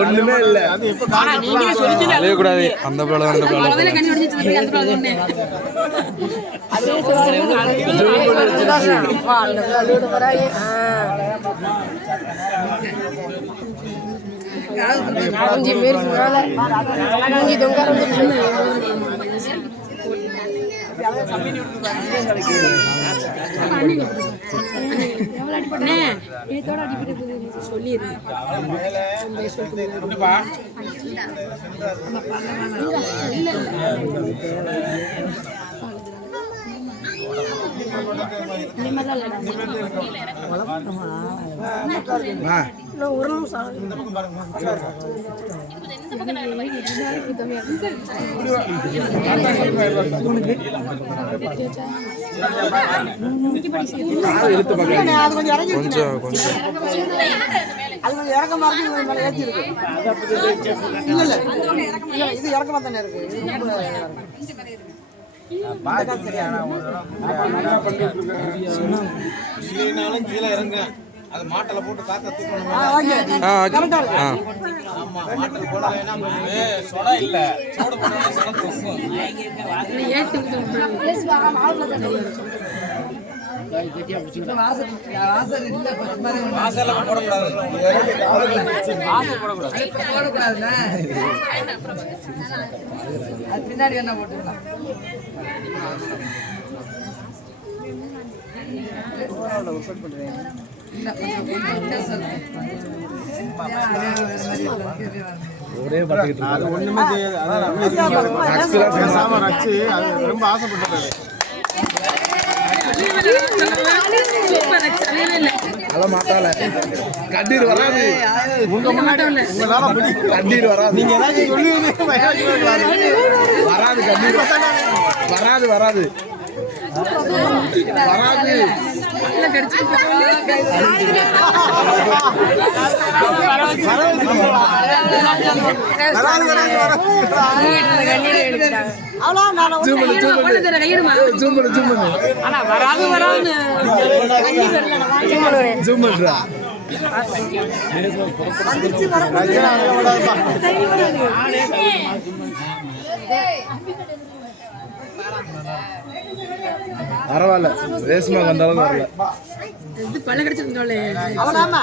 ஒண்ணுமே இல்ல கூடாது அந்த கீழே இறங்க அது மாட்டல போட்டு காத்த தூக்கணும். ஆமா மாட்டல போடலைனா சொடா இல்ல சோட போடுறா சொடா தூக்கும். வாசல் இல்ல வாசல்ல போட கூடாது. வாசல் போட கூடாதுல. அது பின்னாடி என்ன போட்டுக்கலாம். ஒரே பாத்துக்கிட்டு அது ஒண்ணுமே செய்யாது. அதான் பேசாம ரச்சு அது ரொம்ப ஆசைப்பட்டது. அல மாட்டால கண்ணீர் வராது. உங்க முன்னாடி உங்களால கண்ணீர் வராது. நீங்க ஏதாவது சொல்லுவீங்க வராது கண்ணீர் வராது வராது வராது. பரவாயில்ல ரேஸ்மா வந்தாலும் வரல. இது பல்ல கடிச்சிருந்தோலே அவனாமா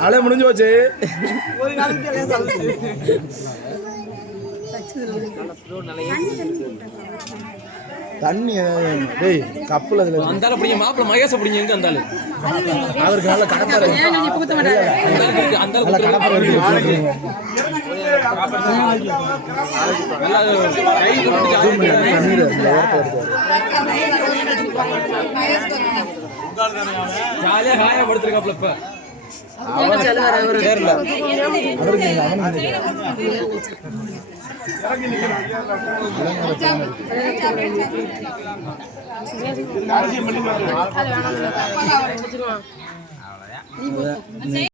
அலை முடிஞ்சு போச்சு. தண்ணி டேய் கப்புல அதுல அந்தால அப்படியே மாப்ள மகேஷ் அப்படியே எங்க அந்தால அவருக்கு நல்ல கடப்பார அந்தால கடப்பார இருக்கு. நல்லா கை தொட்டு தண்ணீர் ஜாலியா ஹாயா படுத்துறீங்க இப்ப அவர் செல்வார் அவர் கேரளா அவருக்கு